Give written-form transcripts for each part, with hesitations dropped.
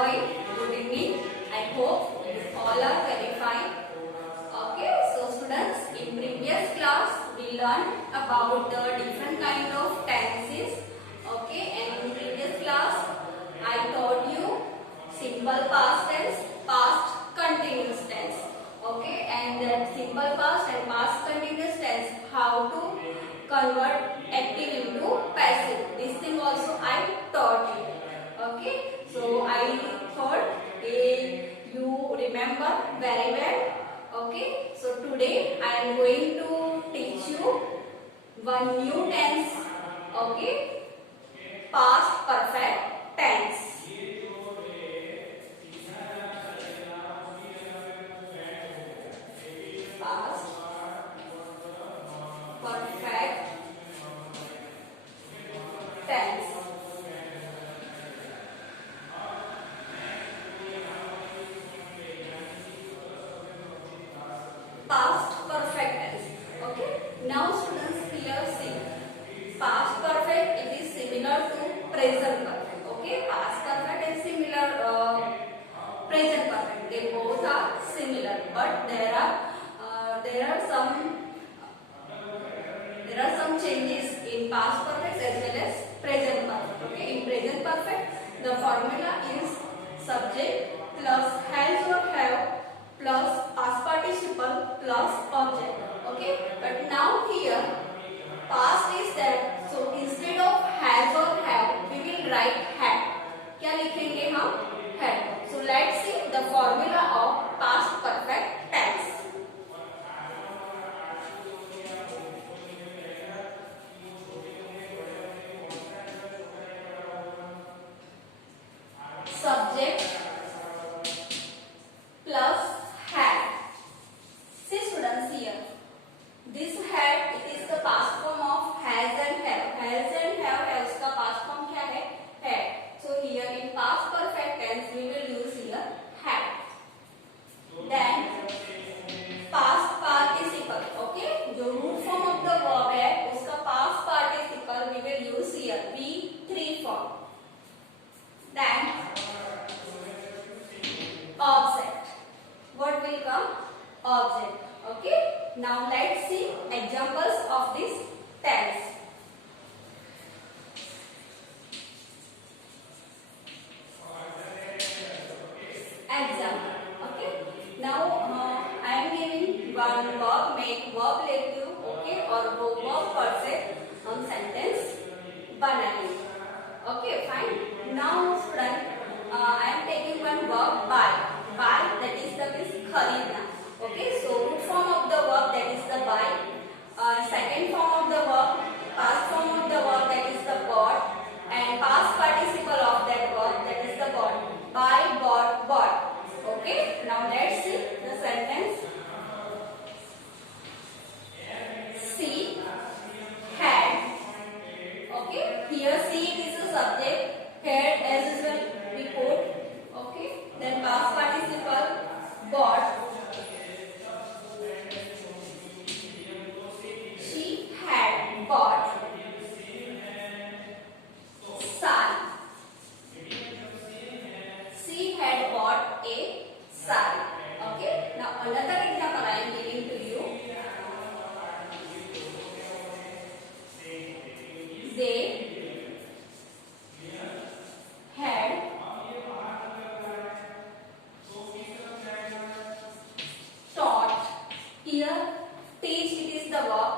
are you? Good evening. I hope all are very fine. Okay, so students, in previous class we learned about the different kind of tenses. Okay, and in previous class I taught you simple past tense, past continuous tense. Okay, and that simple past and past continuous tense, how to convert active into passive. This thing also I taught you. Okay, so I thought you remember very well. Okay, so today I am going to teach you one new tense. Okay, past perfect tense. Past perfect tense. Past perfect tense. Okay. Now students here see. Past perfect it is similar to present perfect. Okay. Past perfect is similar present perfect. They both are similar, but there are some changes in past perfect as well as present perfect. Okay. In present perfect, the formula is subject plus has or have plus past participle plus object. Okay, but now here past is that, so instead of has or have we will write had. क्या लिखेंगे हम? had. So let's see the formula of past perfect tense. Subject plus had. See students here. This had it is the past form of has and have. Has and have उसका past form क्या है? Had. So here in past perfect tense we will use here had. Then past participle. Okay, जो root form of the verb है उसका past participle we will use here V3 form. Then object. What will come? Object. Okay. Now let's see examples of this tense. Example. Okay. Now I am giving one verb, make verb लेती हूँ. Okay. और वो verb पर से हम sentence बनाएंगे. Okay. Fine. Now student, I am taking one verb buy. Buy that is the means खरीदना. Okay, so root form of the verb that is the buy. Second form of the verb, past form of the verb that is the bought, and past participle of that verb that is the bought. Buy, bought, bought. Okay, now let's see the sentence. She had. Okay, here she is a subject. Had as usual we put. Okay, then past participle bought. Bought sari. She had bought a sari. Okay. Now another example I am giving to you. They had taught. Here teach it is the verb.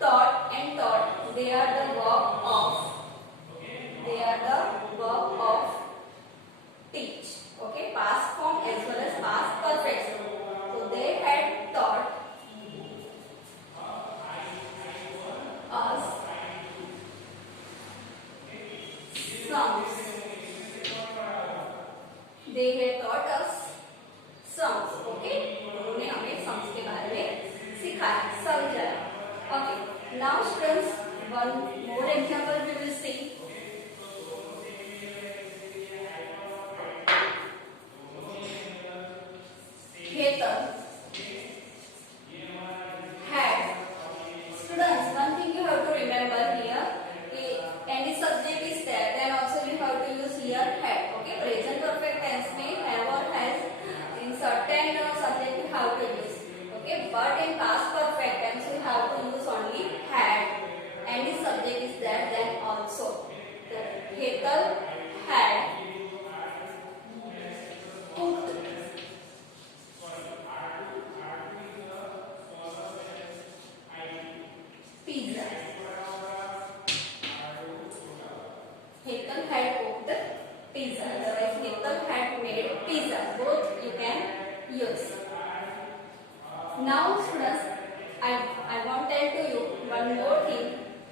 Taught and taught, they are the verb of. They are the verb of teach. Okay, past form as well as past perfect. So they had taught us sums. They had taught us sums. Okay, उन्होंने हमें sums के बारे में सिखाया, समझाया. Okay, now students, one more example we will see. Heather had. Students, one thing you have to remember here, any subject is there, then also you have to use here had. Okay, present perfect tense is there, then also. The Hetal had cooked pizza. Hetal had cooked pizza. Otherwise, Hetal had made pizza. Both you can use. Now, students, I want to tell to you one more thing.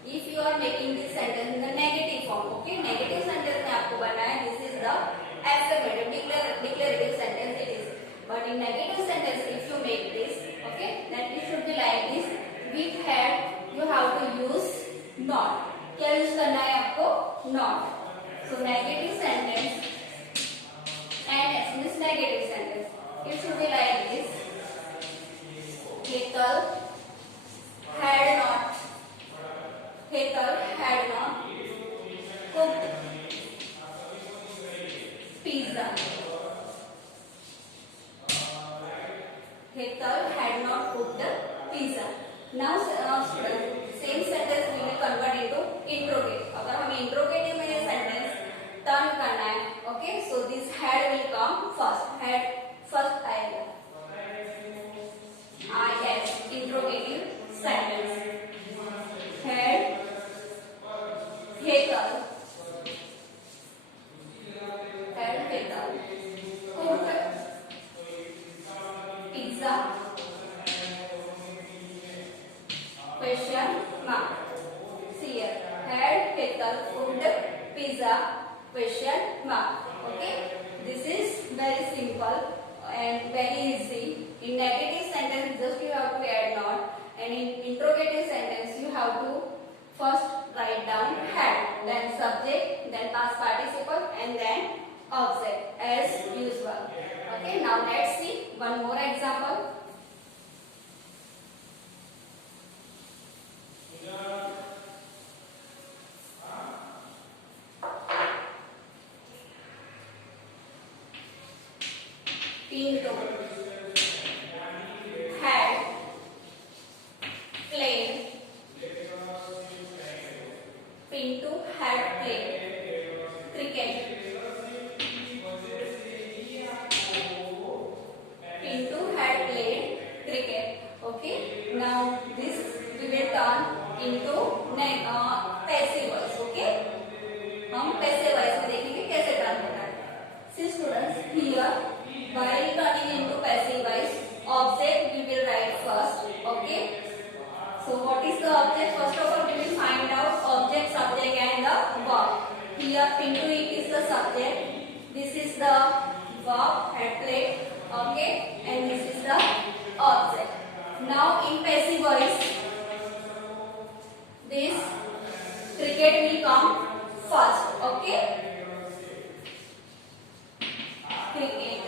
If you are making this sentence in the negative form, okay? Negative sentence में आपको बनाना है. This is the affirmative, declarative sentence it is. But in negative sentence, if you make this, okay, then it should be like this. With had, you have to use not. क्या use करना है आपको? Not. So negative sentence and this negative sentence, it should be like this. Hetal had not cooked pizza. Hetal had not cooked pizza. Now students, same sentence we will convert into interrogative. अगर हमें interrogative में ये sentence turn करना है, okay? So this had will come first. Had first आएगा. Yes, interrogative sentence. Had Hetal cooked pizza? Question mark. See here. Had Hetal cooked pizza? Question mark. Okay. This is very simple and very easy. In negative sentence, just you have to add not, and in interrogative sentence, you have to first write down had, then subject, then past participle, and then object as usual. Okay, now let's see one more example. Pinto had played. Pinto had played cricket. Pinto had played cricket. Okay. Now this we will turn into passive voice. Okay. हम passive voice में देखेंगे कैसे turn होता है. See students, here while turning into passive voice, object we will write first. Okay. So what is the object? First of all, we will find out object, subject, and the verb. Here, Pinto is the subject. This is the verb, had played. Okay, and this is the object. Now, in passive voice, this cricket will come first. Okay, cricket.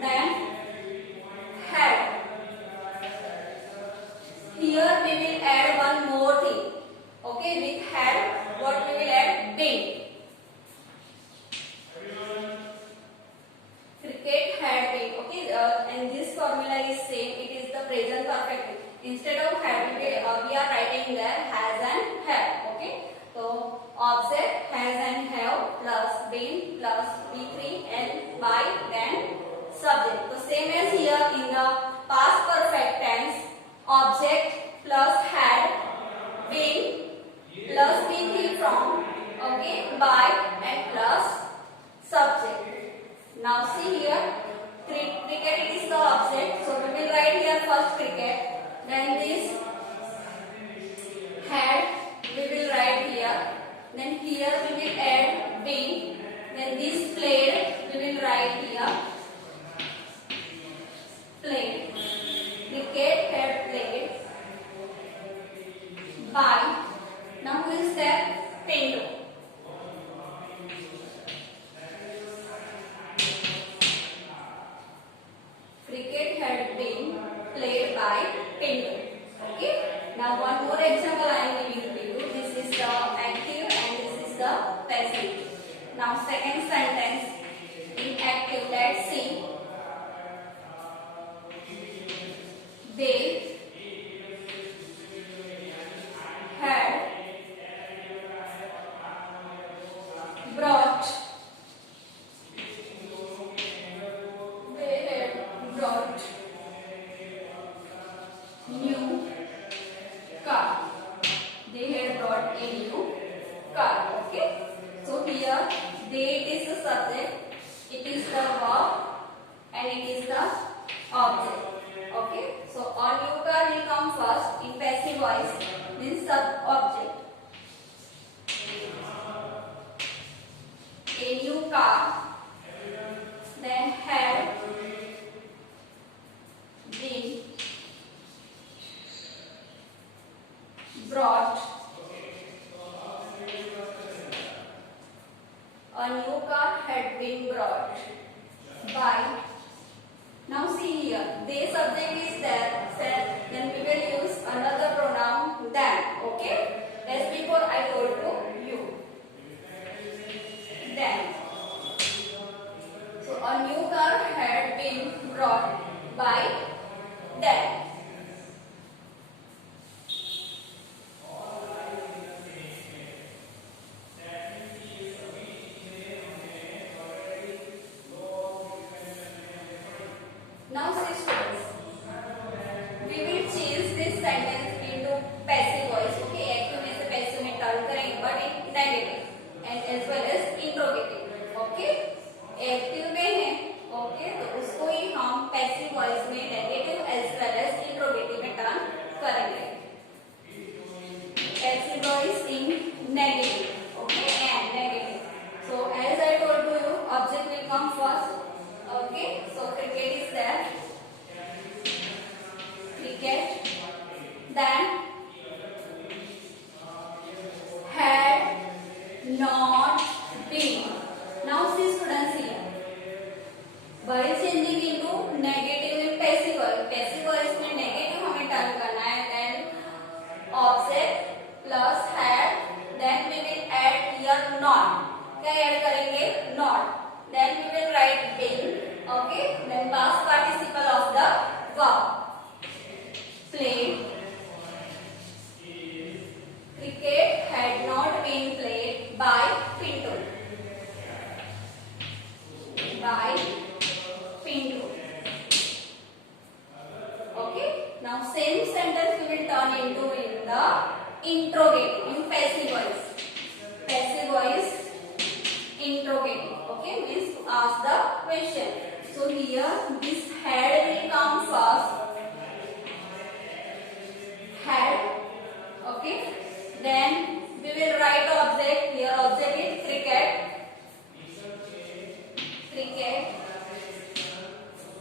Then had. Here we will add one more thing. Okay, with had, what we will add? Been. Cricket had been. Okay, and this formula is same. It is the present perfect. Instead of had, we are writing there has and have. Okay, so object has and have plus been plus be3 and by then subject. So same as here in the past perfect tense. Object plus had been plus be3 from, okay, by and plus subject. Now see here, cricket is the object, so we will write here first cricket, then this had we will write here, then here we will add been, then this played we will write here played. Cricket had played by. Now who is there? Pinto. Cricket had been played by Pinto. Okay. Now one more example I am giving to you. This is the active and this is the passive. Now second sentence in active. Let's see. They had A new car had been brought by. Now see here, the subject is there, then we will use another pronoun than. Okay, as before I told to you. Then, so a new car had been brought by them. Now see students, we will change this sentence into passive voice. Okay, active में से passive में turn करेंगे, but in negative and as well as interrogative. Okay, active में है, okay, तो उसको ही हम passive voice में negative as well as interrogative में turn करेंगे. Passive voice in negative. Okay, and negative. So as I told you, object will come first. Okay, so cricket is there. Cricket. Then had not been. Now see students here. By changing into negative in passive voice. Passive voice में negative हमें turn करना है. Then object plus had. Then we will add here not. क्या add करेंगे? Not. Then we will write been. Okay. Then past participle of the verb. Played. Cricket had not been played by Pinto. By Pinto. Okay. Now same sentence we will turn into in the interrogative in passive voice. Passive voice interrogative. Okay, means to ask the question. So here this had will come first. Had. Okay. Then we will write object. Here object is cricket. Cricket.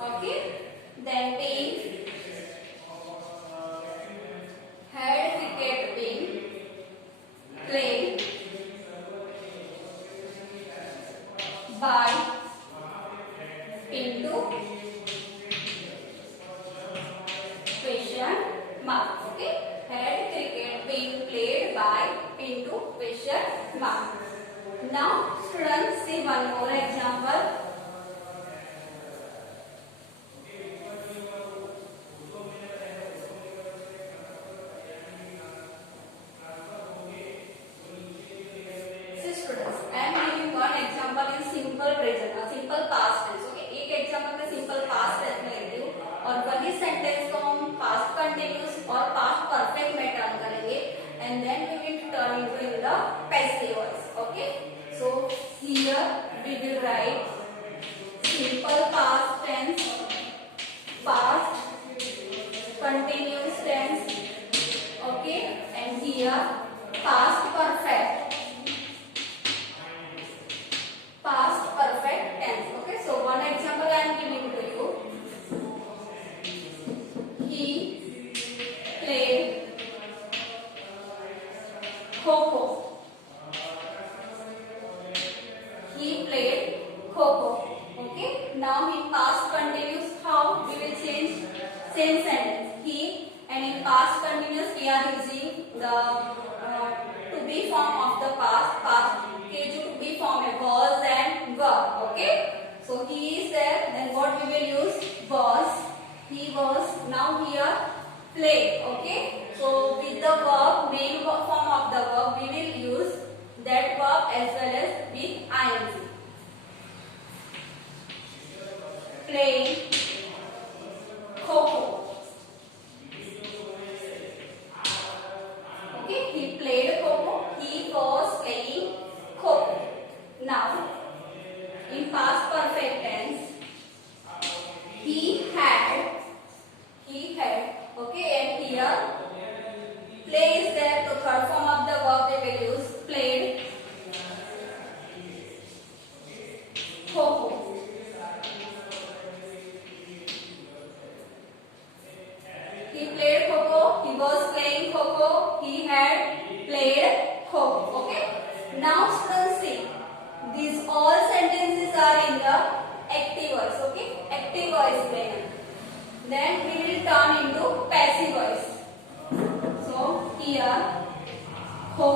Okay. Then being. Had cricket been played by Pinto? Question mark. Okay. Had cricket been played by Pinto? Question mark. Now students see one more example. Simple present और simple past tense. Okay, एक example में simple past tense में लेती हूँ और वही sentence को हम पास्ट कंटिन्यूअस और पास्ट परफेक्ट में टर्न करेंगे and then we will turn into in the passive voice. Okay, so here we will write simple past tense, past continuous tense. Okay, and here past perfect. Past perfect tense. Okay, so one example I am giving to you. He played kho-kho. He played kho-kho. Okay, now in past continuous, how we will change same sentence. He, and in past continuous we are using the to be form of the past. Past के जो to be form है was and were. Okay, so he is there, then what we will use? Was. He was. Now here played. Okay, so with the verb, main form of the verb, we will use that verb as well as with ing. Playing kho-kho. Okay, he played kho-kho. He was playing kho-kho. Now, in past perfect tense, he had. Okay, and here play is there. So third form of the verb we will use played kho-kho. He played kho-kho. He was playing kho-kho. He had played kho-kho. Okay. Now students see these all sentences are in the active voice. Okay, active voice manner. Then we will turn into passive voice. So here, Kho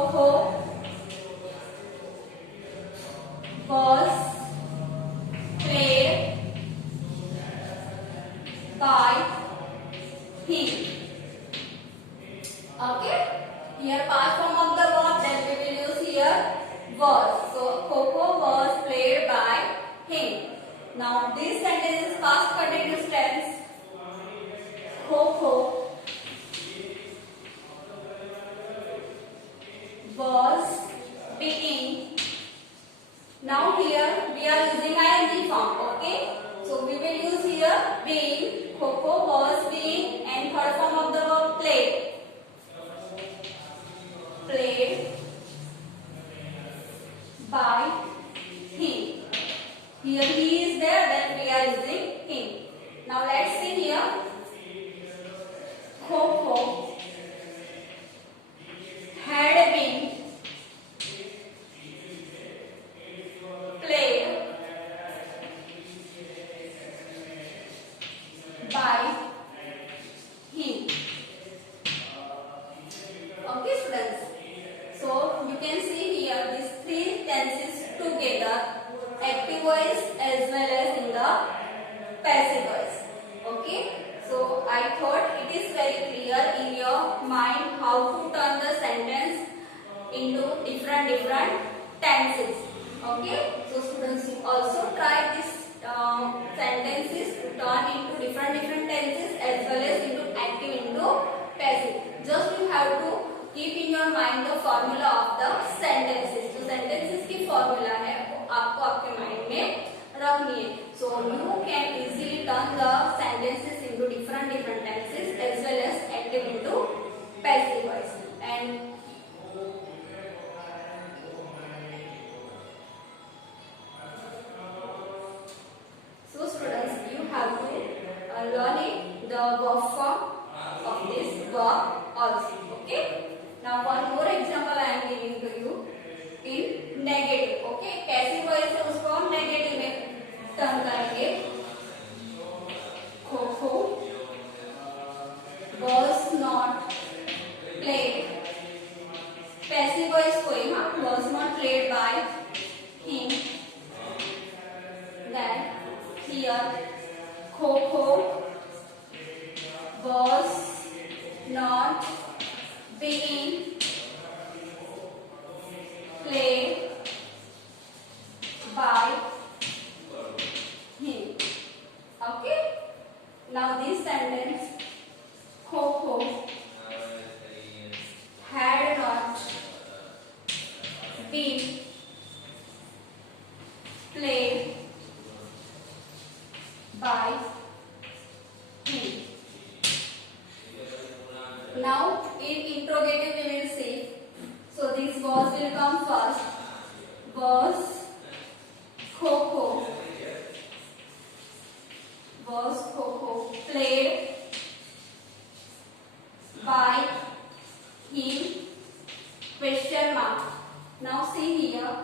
was played by him. Okay, here past form of the verb, then we will use here was. So Kho was played by him. Now this sentence is past continuous tense. Kho was being. Now here we are using ing form. Okay, so we will use here being. Kho was being, and third form of the verb played. Played by him. Here he is there, then we are using him. Now let's see here. Kho had been played by him. Okay, students. So you can see here these three tenses together, active voice as well as in the passive voice. Okay, so I thought it is very clear in your mind how to turn the sentence into different tenses. Okay, so students, you also try this sentences to turn into different tenses as well as into active into passive. Just you have to keep in your mind the formula of the sentences. जो sentences की formula है वो आपको आपके mind में रखनी है. So you can easily turn the sentences into different tenses as well as active into passive voice. And so students, you have to learn it, the verb form of this verb also. Okay. Now one more example I am giving to you in negative. Okay, passive voice है उसको हम negative में turn करेंगे. Kho was not played. Passive voice कोई हाँ was not played by him. Then here Kho was not being played by him. Okay, now this sentence, Kho had not been played by him. Now in interrogative we will see. So this was will come first. Was Kho played by him? Question mark. Now see here.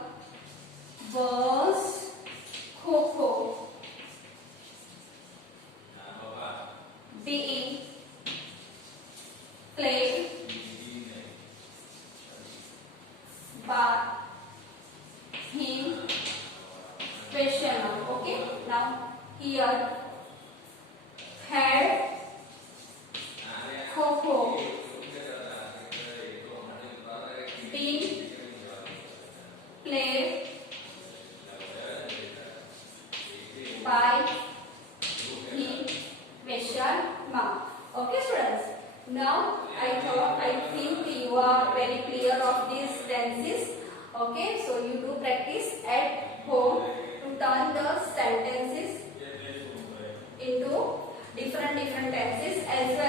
Was Kho being played by him? Question mark. Okay. Now here had Kho been played by him? Question mark. Okay, students. Now I think you are very clear of these tenses. Okay, so you do practice at home to turn the sentences into different tenses as well